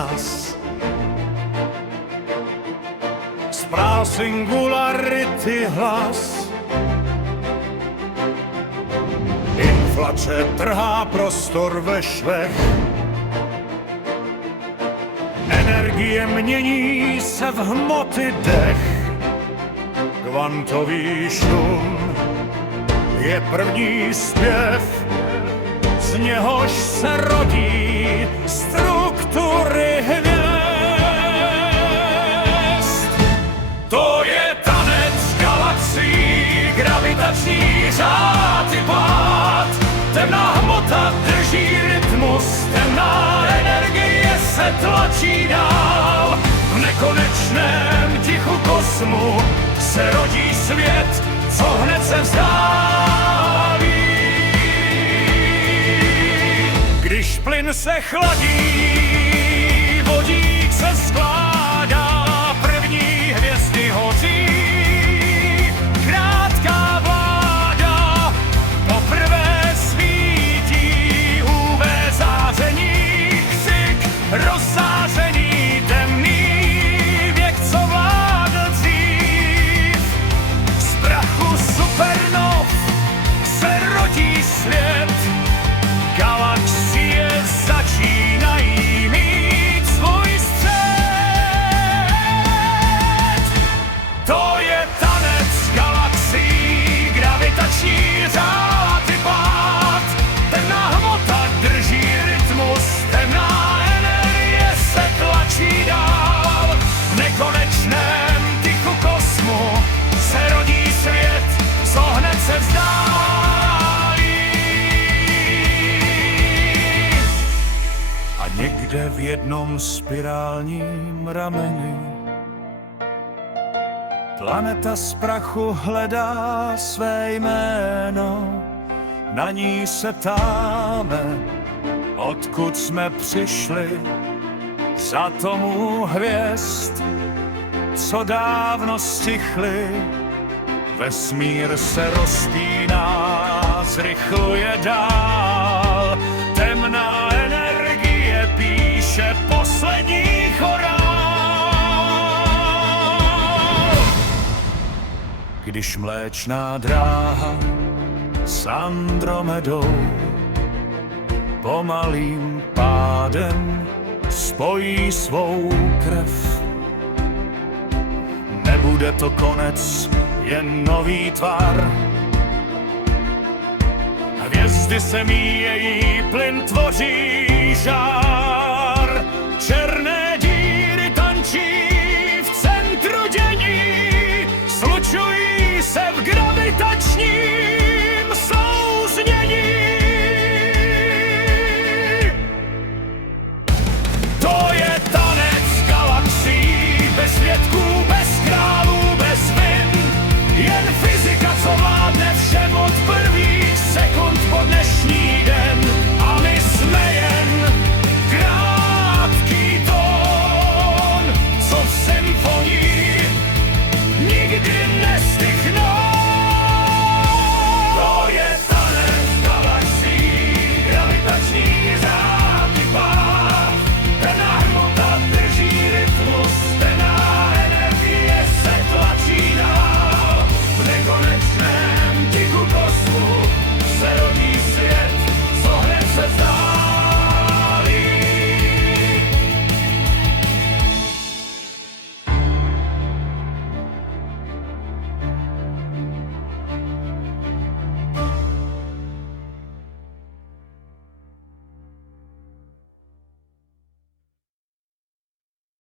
čas. Zpráv singularity hlas. Inflace trhá prostor ve švech. Energie mění se v hmoty dech. Kvantový šum je první zpěv, z něhož se rodí struktury hvězd. To je tanec galaxií, gravitační řád i pád. Temná hmota drží rytmus, temná energie se tlačí dál. V nekonečném tichu kosmu se rodí svět, co hned se vzdálí. Když plyn se chladí, vodík se skládá, první hvězdy hoří. Krátká vláda poprvé svítí, UV záření, křik, rozzáření, temný věk, co vládl dřív. Z prachu supernov se rodí svět, galaxie začínají mít svůj střed. To je tanec galaxií, gravitační řád i pád. Temná hmota drží rytmus, temná energie se tlačí dál. V nekonečném tichu kosmu se rodí svět, co hned se vzdálí. A někde v jednom spirálním rameni planeta z prachu hledá své jméno. Na ní se ptáme, odkud jsme přišli, z atomů hvězd, co dávno stichly. Vesmír se rozpíná, zrychluje dál, temná energie píše poslední chorál. Když mléčná dráha s Andromedou pomalým pádem spojí svou krev, nebude to konec, jen nový tvar. Hvězdy se míjejí, plyn tvoří žár, černé